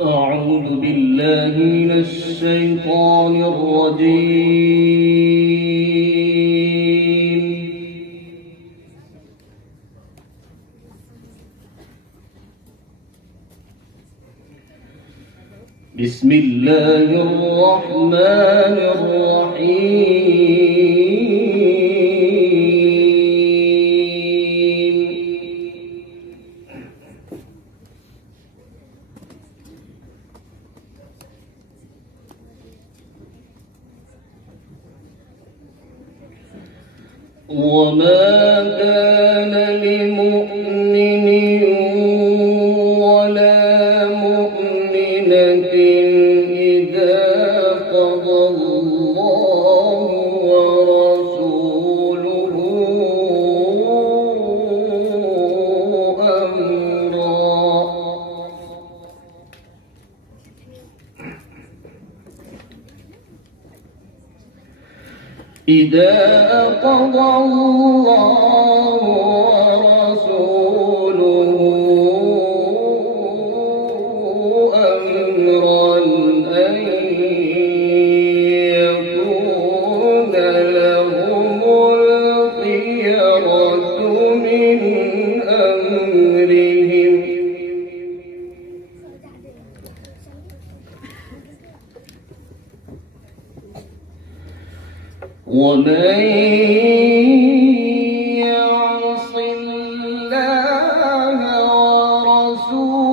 أعوذ بالله من الشيطان الرجيم. بسم الله الرحمن الرحيم. وما كان لمؤمن ولا مؤمنة إذا قضى الله ورسوله أمرا أن يكون لهم الخيرة من أمرهم. ومن يعص الله ورسوله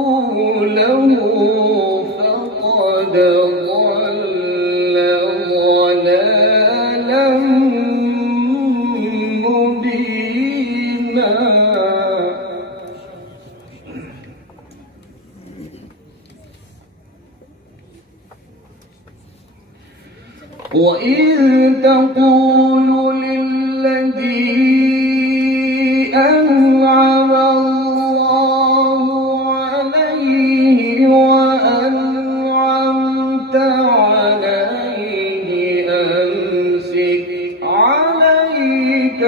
فقد ضل ضلالا مبينا. وإذ تقول للذي أنعم الله عليه وأنعمت عليه أمسك عليك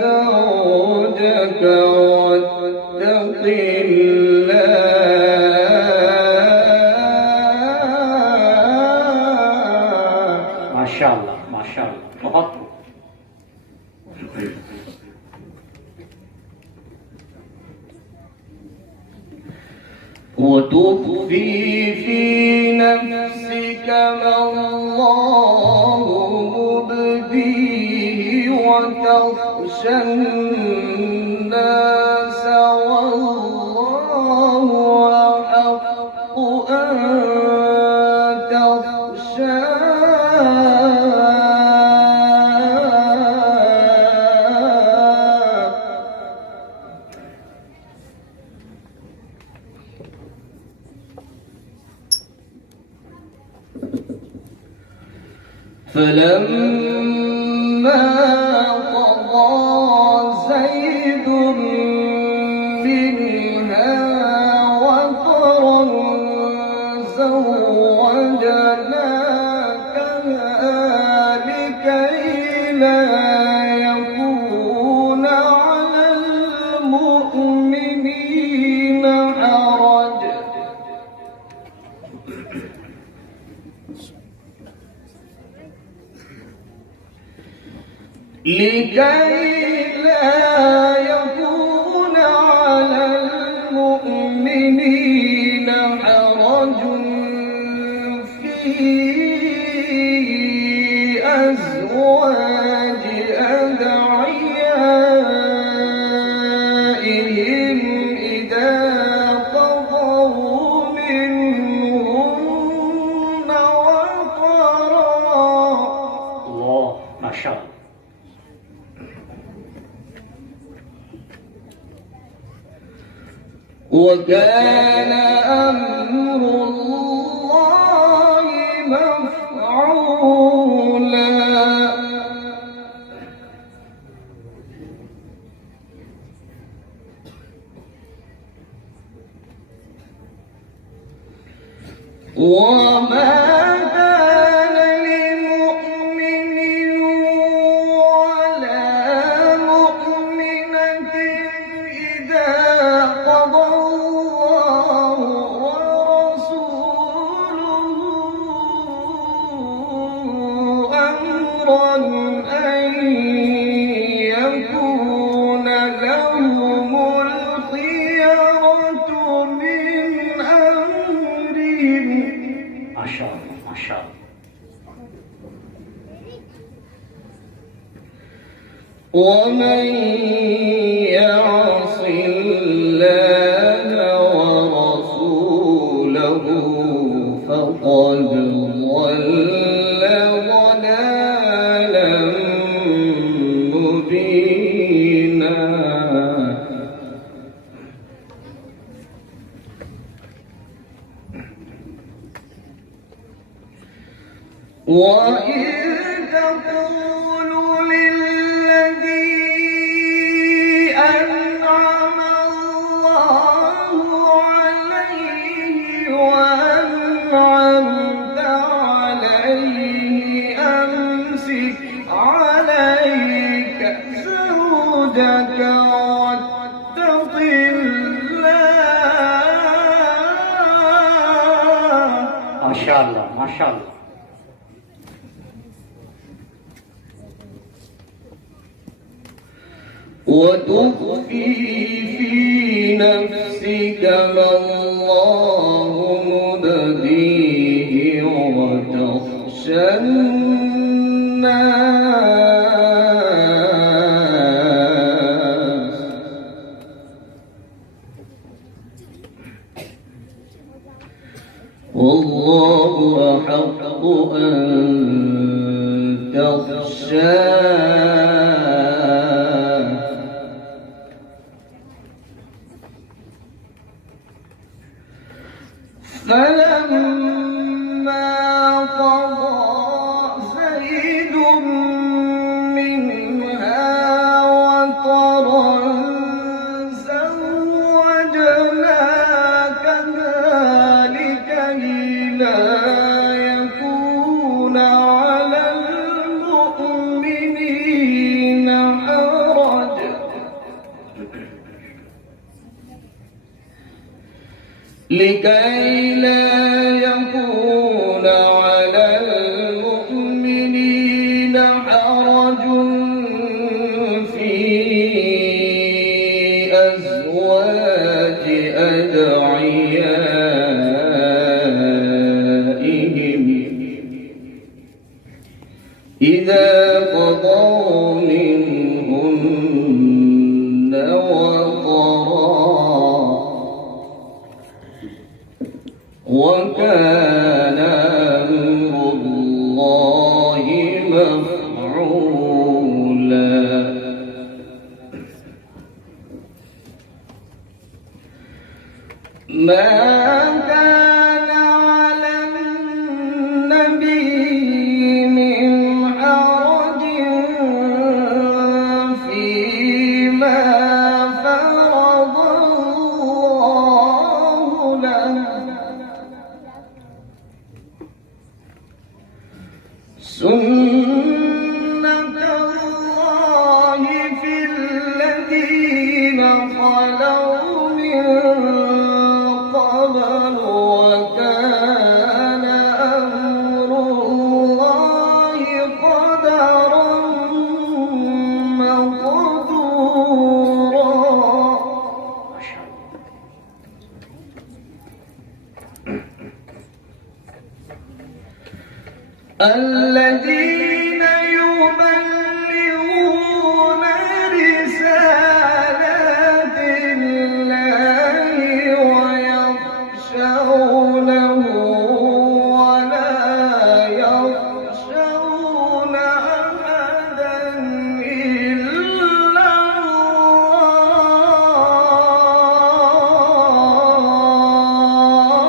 زوجك واتق الله. माशाअल्लाह माशाअल्लाह बहुत وتخفي في نفسك ما الله مبديه وتخشى الناس والله أحق أن فلما قضى زيد منها وطرا زوجناكها لكي لا يكون على المؤمنين حرج في أزواج أدعيائهم إذا قضوا منهن وطرا. الله ما شاء الله. وكان أمر الله مفعولا. وما كان لمؤمن ولا مؤمنة إذا قضى الله ورسوله ومن يعص الله ورسوله فقد ضل ضلالا مبينا. وإذ تقول للذي أنعم الله عليه وأنعمت عليه أمسك عليك زوجك واتق الله. ما شاء الله ما شاء الله. وتخفي في نفسك ما الله مبديه وتخشى الناس والله أحق أن تخشاه. فلما قضى زيد منها وطرا زوجناكها لكي لا يكون على المؤمنين حرج لكي لا يكون على المؤمنين حرج في أزواج أدعيائهم إذا قضوا منهن وطرا وكان أمر الله مفعولا. ما كان على النبي من حرج فيما فرض الله له سنة الله في الذين خلوا من قبل وكان أمر الله قدرا مقدورا. الذين يبلغون رسالات الله ويخشونه ولا يخشون أحدا إلا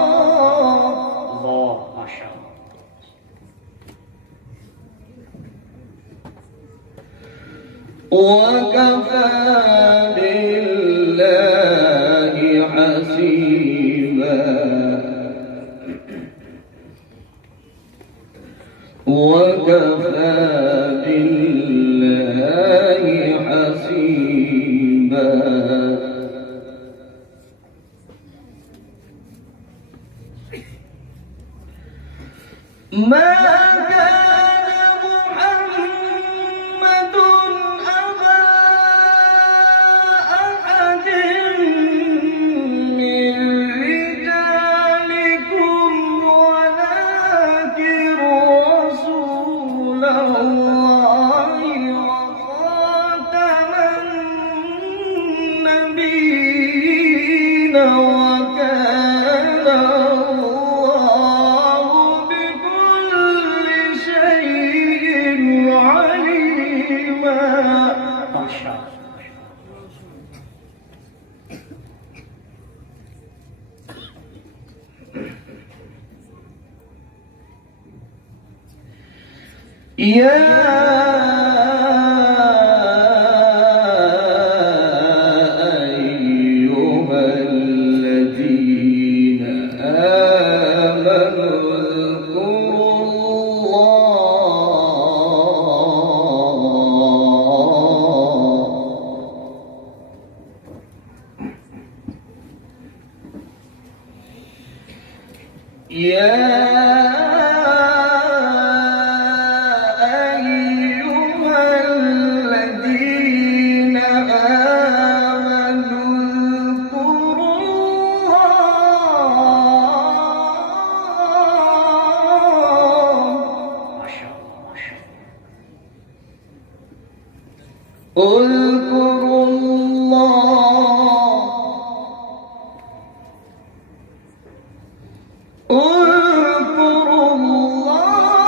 الله ما شاء الله. وكفى بالله حسيبا. وكفى بالله حسيبا. ما كان محمد أبا أحد من رجالكم ولكن رسول الله وخاتم وكان الله بكل شيء عليما. ما شاء الله. يا اذكروا الله اذكروا الله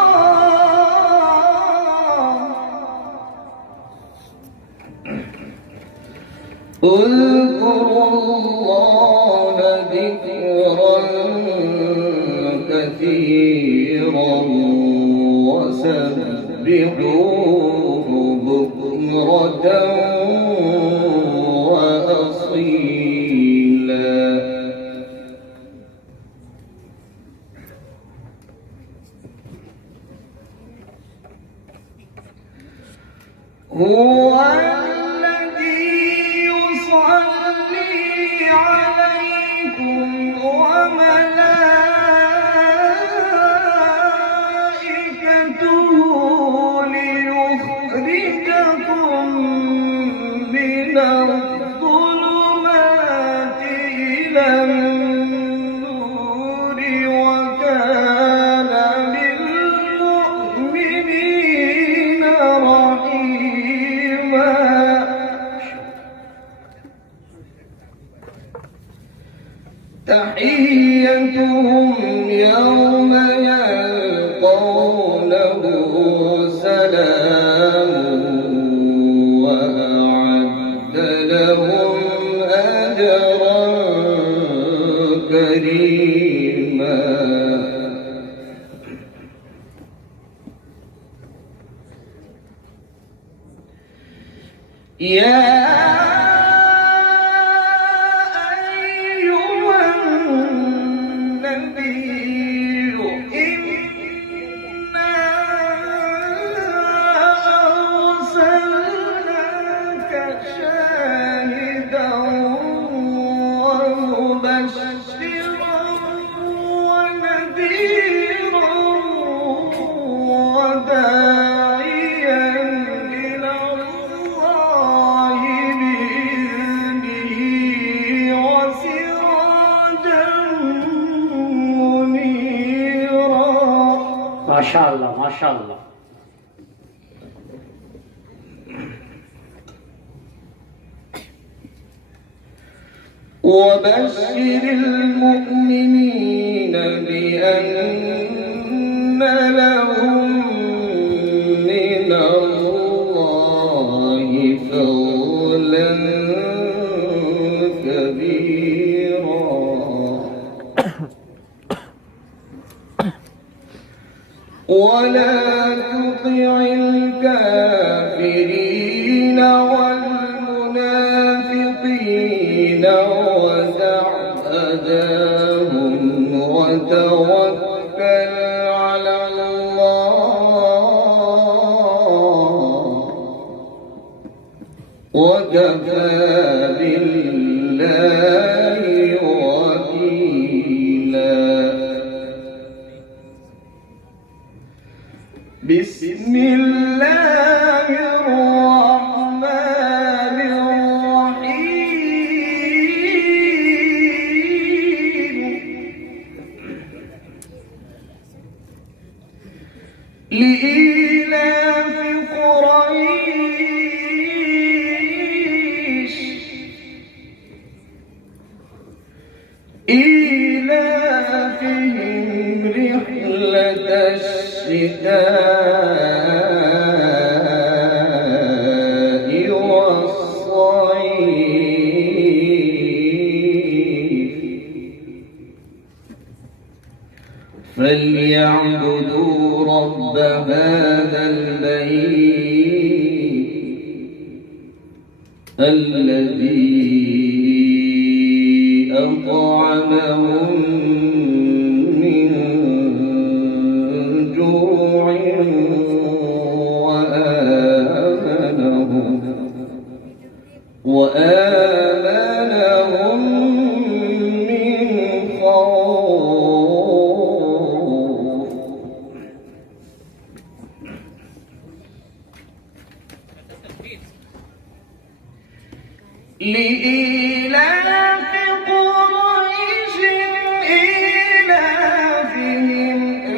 اذكروا الله ذكرا كثيرا وسبحوه بكرة وأصيلا. هو الذي يصلي عليكم وملائكته ليخرجكم من الظلمات إلى النور وكان بالمؤمنين رحيما. تحيتهم يوم يلقونه سلام وأعد لهم أجرا كريما. يا ما شاء الله ما شاء الله. وبشر المؤمنين بأن لهم من الله فضلا كبيرا. ولا تطع الكافرين والمنافقين ودع أذاهم وتوكل على الله وكفى بالله وكيلا. بسم الله الرحمن الرحيم. إيلافهم رحلة الشتاء والصيف فليعبدوا رب هذا البيت الذي أطعمهم من جوع وآمنهم من خوف. لإيلاف قريش إيلافهم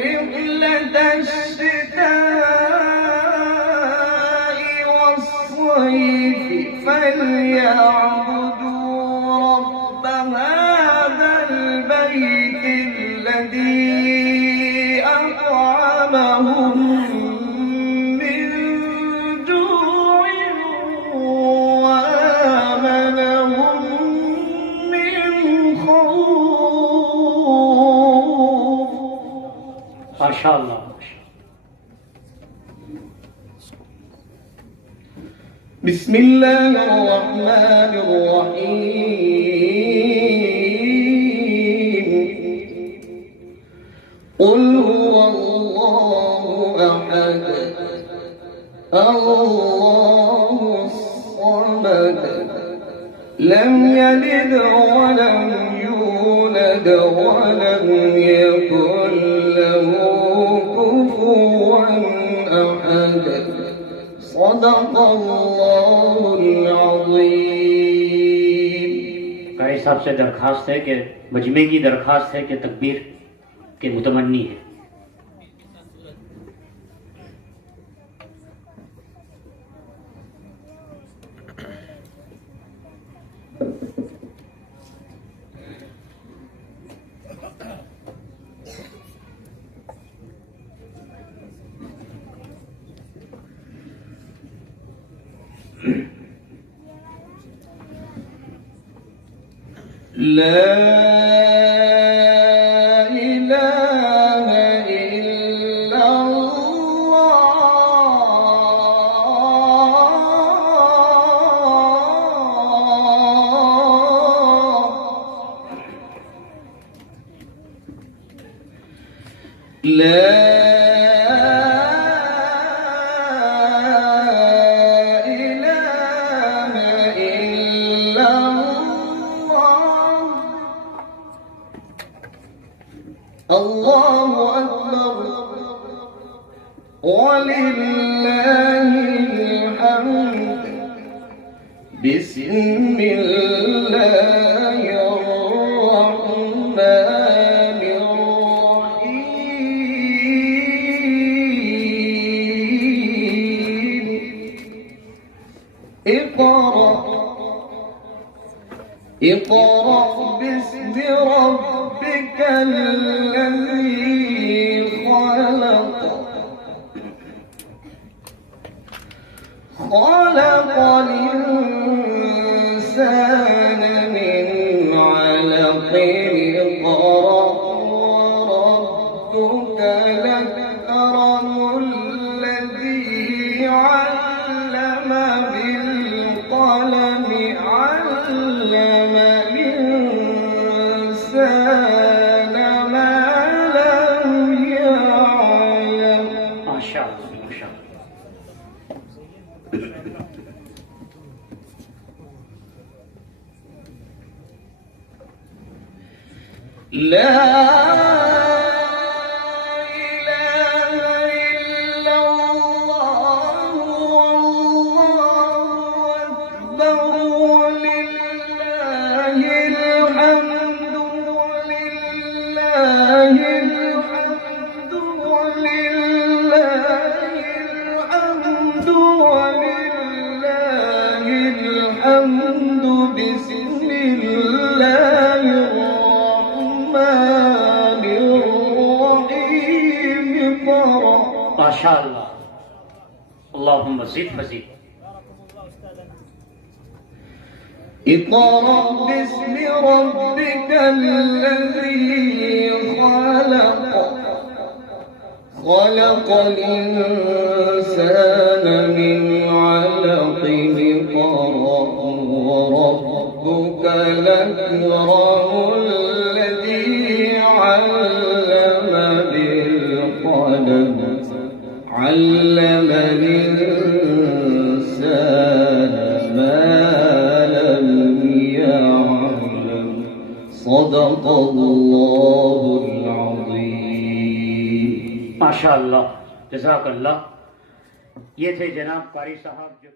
رحلة الشتاء والصيف فليعبدوا رب هذا البيت الذي أطعمهم من جوع وآمنهم من خوف. ما شاء الله. بسم الله الرحمن الرحيم. قل هو الله أحد الله الصمد لم يلد ولم يولد ولم يكن له كفوا أحد. صدق الله العظيम. कारी साहब से दरखास्त है कि मजमे की दरखास्त है कि तकबीर के मुतमन्नी है। لا إله إلا الله. لا الله أكبر ولله الحمد. بسم الله الرحمن الرحيم. اقرأ باسم ربك الذي خلق الإنسان من علق. اقرأ وربك الأكرم الذي علم بالقلم علم الإنسان ما لم يعلم. ما شاء الله ما شاء الله. لا إله إلا الله والله أكبر ولله الحمد ولله الحمد ولله الحمد ولله الحمد. بسم الله الرحمن माशाअल्लाह, अल्लाहुम्मा ज़िद फज़ीद। اقرأ باسم ربك الذي خلق خلق الإنسان من علق اقرأ وربك الأكرم الذي علم بالقلم علم الإنسان ما لم يعلم صدق الله العظيم माशाअल्लाह, जज़ाकल्लाह। ये थे जनाब कारी साहब जो